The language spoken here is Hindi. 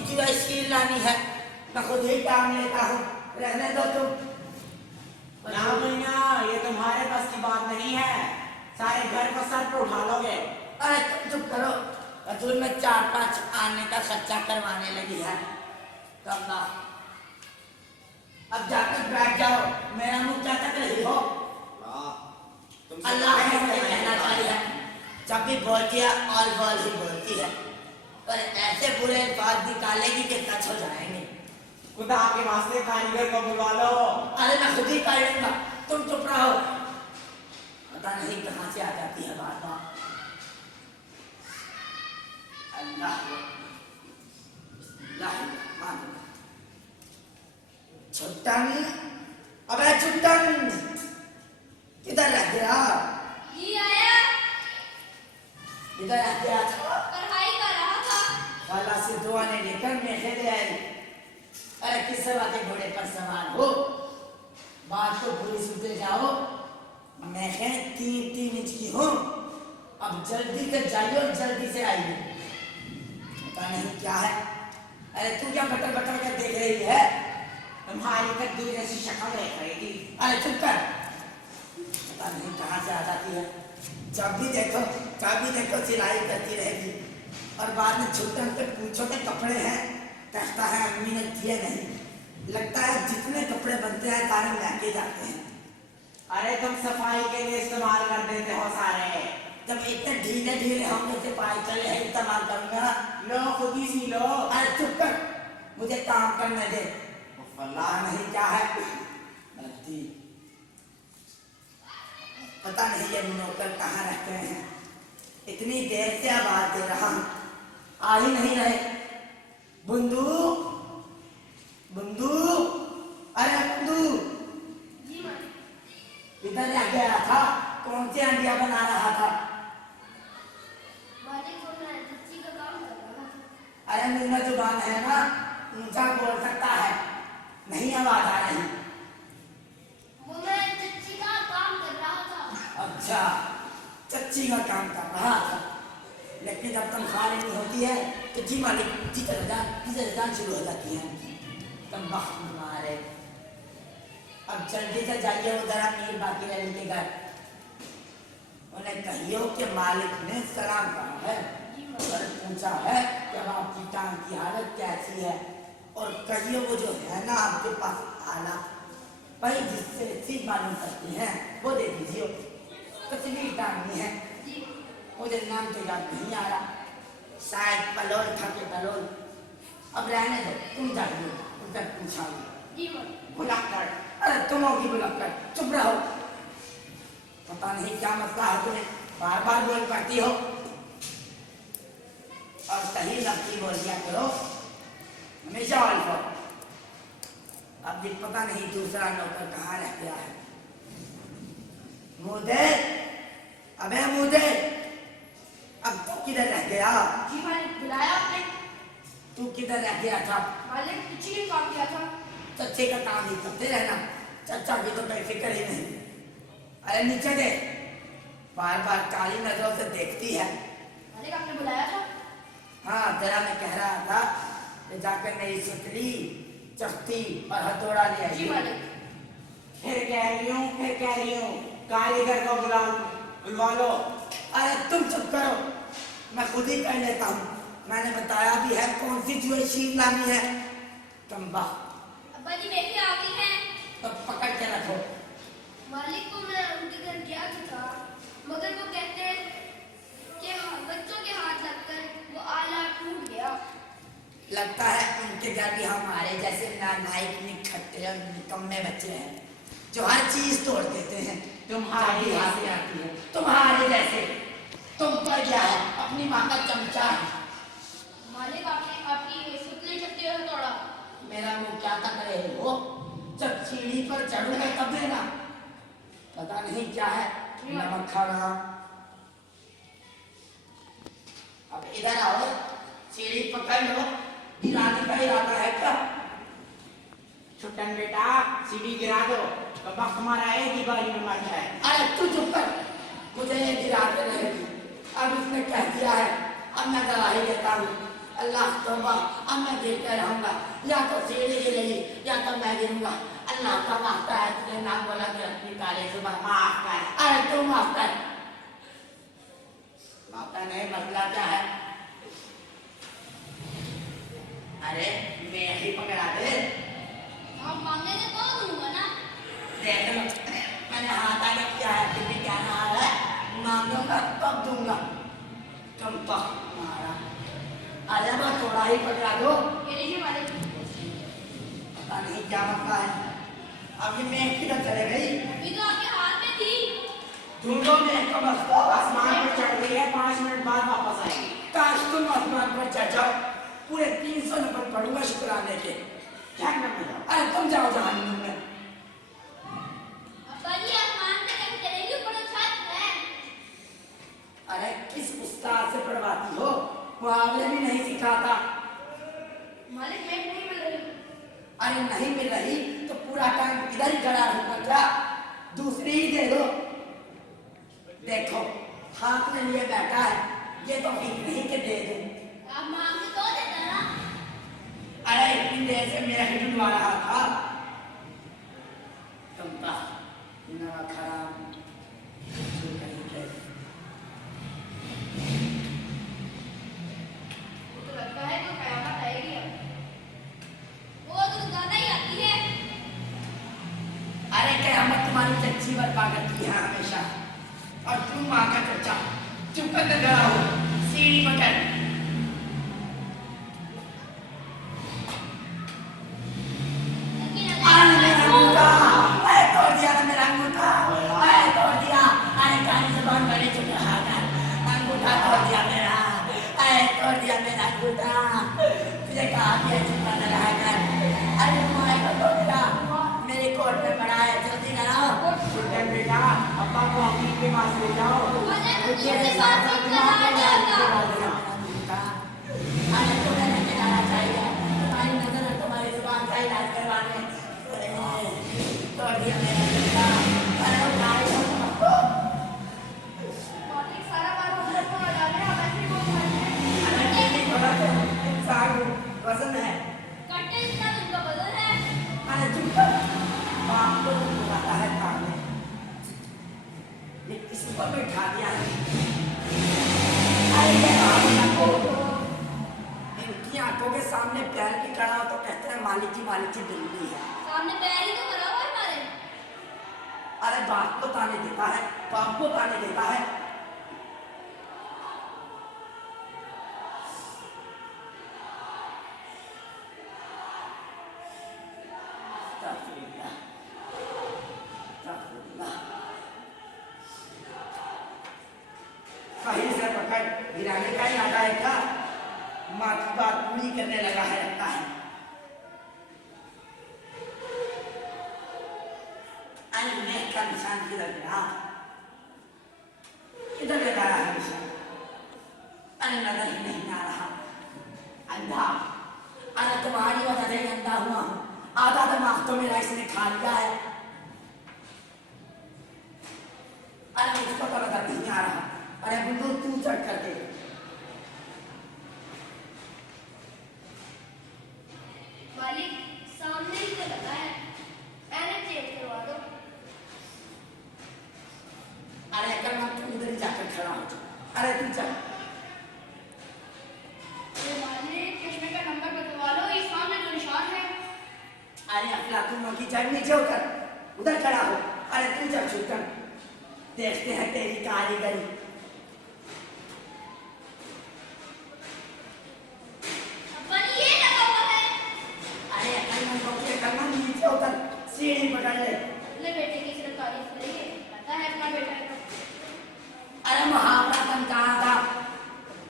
सी जो शील लानी है मैं खुद ही काम लेता हूँ, रहने दो तुम। ना मीना, ये तुम्हारे बस की बात नहीं है, सारे घर को सर पे उठा लोगे। अरे तुम चुप करो, अतुल में 4-5 आने का खर्चा करवाने लगी है। कब अब जाकर बैठ जाओ, मेरा मुंह क्या तक रही हो। अल्लाह ने मुझे कहना चाहिए, जब भी बोलती है ऑल बॉल ही बोलती है, पर ऐसे बुरे बात निकालेगी कि टच हो जाएंगे। खुदा के वास्ते कारीगर को बुलवा लो। अरे मैं खुद ही कर लूंगा, तुम चुप रहो। पता नहीं कहाँ से आ जाती है बात बात। अल्लाह छुट्टन, अबे छुट्टन किधर रह गया? जी आया। किधर रह गया था? पढ़ाई कर रहा था। खाला से दुआ ने लेकर मैं खेले आई। अरे किस बातें घोड़े पर सवार हो, बात तो पूरी सुनते जाओ। मैं 3 इंच की हूँ, अब जल्दी से जाइए और जल्दी से आइए। पता नहीं क्या है। अरे तू क्या बटर बटर कर देख रही है? तुम्हारी कद्दू जैसी शक्ल देख रही थी। अरे चुप कर, पता नहीं कहाँ से आ जाती है। जब भी देखो सिलाई करती रहेगी, और बाद में छुट्टन पे पूछो के कपड़े हैं, कहता है अम्मी ने दिए नहीं। लगता है जितने कपड़े बनते हैं सारे महंगे जाते हैं। अरे तुम सफाई के लिए इस्तेमाल कर देते हो सारे। जब इतने ढीले होने से पाई चले हैं, इस्तेमाल करूंगा। लो खुद ही सी लो। अरे चुप कर, मुझे काम करने दे। अल्लाह नहीं क्या है नती। पता नहीं ये नौकर कहाँ रहते हैं, इतनी देर से आवाज दे रहा हूँ, आ ही नहीं रहे। बुंदू बुंदू, अरे बुंदू जी मालिक। इधर रह गया था, कौन सी अंडिया बना रहा था? मालिक वो मैं दर्जी का काम कर रहा था। अरे मीना जुबान है ना, ऊंचा बोल सकता है, नहीं आवाज आ रही। वो मैं दर्जी का काम कर रहा था। अच्छा, चच्ची का काम कर रहा था, लेकिन जब तनख्वाह नहीं होती है तो जी मालिक जी तरह शुरू हो जाती है। तब मारे, अब जल्दी से जाइए उधर अमीर बाकी रहने के घर, उन्हें कहियो कि मालिक ने सलाम कहा है और पूछा है कि अब आपकी टांग की हालत कैसी है, और कहियो वो जो है ना आपके पास आला भाई जिससे चीज मालूम करती हैं वो दे दीजिए। तस्वीर टांगनी है, मुझे नाम तो याद नहीं आ रहा, शायद पलोल था कि पलोल। अब रहने दो, तुम जाइए उधर पूछा जी मालिक। बुलाकर। अरे तुम होगी बुलाकर, चुप रहो। पता नहीं क्या मसला है तुम्हें, बार बार बोल पड़ती हो, और सही लफ्ज़ी बोल दिया करो हमेशा। अल्फा अब भी पता नहीं दूसरा नौकर कहाँ रह गया है। मुदे, अबे मुदे, अब तू किधर रह गया? जी मालिक। बुलाया आपने? तू किधर रह गया था? मालिक दर्जी ने काम किया था। चच्चे का काम ही करते रहना, चच्चा की तो कोई फिक्र ही नहीं। अरे नीचे दे, बार बार काली नजरों से देखती है। मालिक आपने बुलाया था? हाँ तेरा मैं कह रहा था कि जाकर मेरी सुतली चख्ती और हथौड़ा ले आई। जी मालिक। फिर कह रही हूँ कारीगर को बुलवा लो। अरे तुम चुप करो, मैं खुद ही कर लेता हूँ। मैंने बताया भी है कौन सी ज्वेलरी लानी है। कम्बा अब्बा जी मेरी आ गई है। तो पकड़ के रखो। मालिक को मैं उनके घर गया था, मगर वो कहते हैं कि बच्चों के हाथ लगकर वो आला टूट गया। लगता है उनके घर भी हमारे जैसे नालायक निखट्टे और निकम्मे बच्चे हैं जो हर चीज तोड़ देते हैं। तुम्हारी हाथ में आती है तुम्हारे जैसे। तुम पर क्या है, अपनी माँ का चमचा है। मालिक आपने आपकी सुतली चट्टी और तोड़ा। मेरा मुंह क्या तक रहे हो, जब सीढ़ी पर चढ़ूंगा तब देना। पता नहीं क्या है, नमक खाना। अब इधर आओ, सीढ़ी पकड़ लो। गिराने का इरादा है क्या? छुट्टन बेटा सीढ़ी गिरा दो, तो वक्त हमारा एक ही बारी में मर जाए। अरे तू चुप कर, मुझे ये गिराते रहेगी। अब इसने कह दिया है, अब मैं गवाही देता हूँ। अल्लाह तौबा, अब मैं गिरता रहूंगा, या तो सीढ़ी गिरेगी या तो मैं गिरूंगा। अल्लाह का वास्ता है, तुझे नाम बोला कि अपनी काले जुबान माफ कर। अरे तू माफ कर। माफता नहीं, मसला क्या है? अरे मैं ही पकड़ा दे। आप मांगेंगे तो दूंगा ना। देख लो, मैंने हाथ आगे किया है, तुम्हें क्या हाल है? मांगूंगा तब दूंगा। तुम तो मारा। अरे मैं थोड़ा ही पकड़ा दो। ये लीजिए मालिक। पता नहीं क्या मसला है। अभी मैं किधर चले गई? अभी तो आपके हाथ में थी। ढूंढो मैं को मसला। आसमान पर चढ़ गई है, 5 मिनट बाद वापस आएगी। काश तुम आसमान पर चढ़ जाओ, पूरे 300 नंबर पढ़ूंगा शुक्राने के। जहन्नम में जाओ। अरे तुम जाओ जहन्नुम में। अब्बा जी आसमान पे कैसे चलेंगे? ऊपर तो छत है। अरे किस उस्ताद से पढ़वाती हो? मुहावरे भी नहीं सिखाता। मालिक मैं नहीं मिल रही। अरे नहीं मिल रही तो पूरा टाइम इधर ही खड़ा रहूंगा क्या? दूसरी ही दे दो। देखो हाथ में लिए बैठा है, ये तो ठीक नहीं कि दे दो। आप मांगते तो देता ना। अरे इतनी देर से मेरा ही ढूंढवा रहा था। तुम का नवा खराब तो कहीं के। तो लगता है तो कयामत आएगी अब। वो तो ज्यादा ही आती है। अरे कयामत तुम्हारी चच्ची बर्बाद करती है हमेशा, और तुम माँ का चच्चा चुप कर खड़ा हो, सीढ़ी पकड़। लेकिन अरे मेरा अंगूठा, अरे तोड़ दिया ना मेरा अंगूठा, अरे तोड़ दिया। अरे काली ज़ुबान वाले चुप रहा कर, अंगूठा तोड़ दिया मेरा, अरे तोड़ दिया मेरा अंगूठा। तुझे कहा दिया चुप न रहा कर। अरे माय को तोड़ दिया, मेरे कोट में पड़ा है, जल्दी कराओ। सुल्तान बेटा, अब्बा को हकीम के पास ले जाओ। तेरे साथ साथ दिमाग में डाल दिया मेरा अंगूठा। अरे तुम्हें नहीं जाना चाहिए, तुम्हारी नजर है तुम्हारी जुबान का इलाज करवाने। अरे तोड़ दिया मेरा अंगूठा, अरे उठाए हो तुम हमको। मालिक सारा बार उधर को लगा रहे हैं, अब ऐसे ही वो करते अरे हैं। नहीं थोड़ा तो इंसान वजन है। कट्टे जितना तुमका बदल है। अरे चुप कर, बाप को बुलाता है काम में, ये किसी को बैठा दिया है। अरे ये बाप को इनकी आंखों के सामने पैर भी खड़ा हो तो कहते हैं मालिक की बिल्ली है। सामने पैर ही तो करा हुआ है हमारे। अरे बाप को ताने देता है, बाप को ताने देता है। अस्तगफिरुल्लाह, अस्तगफिरुल्लाह। कहीं से पकड़ गिराने का इरादा है क्या? माँ की बात पूरी करने लगा है लगता है। अरे मैं का निशान किधर गया? किधर लगाया है निशान? अरे नजर ही नहीं आ रहा। अंधा, अरे तुम्हारी वजह से ही अंधा हुआ हूँ। आधा दिमाग तो मेरा इसने खा लिया है। अरे मुझको तो नजर नहीं आ रहा। अरे बुल्लू तू चढ़ करके। मालिक सामने ही तो लगा है, मैंने चेंज करवा दो। अरे अगर मैं तू उधर ही जाकर खड़ा हो जा। अरे तू चल। मालिक चश्मे का नंबर बदलवा लो, इस सामने जो निशान है। अरे अफलातूनों की जड़ नीचे उतर, उधर खड़ा हो। अरे तू चल छुटन, देखते हैं तेरी कारीगरी।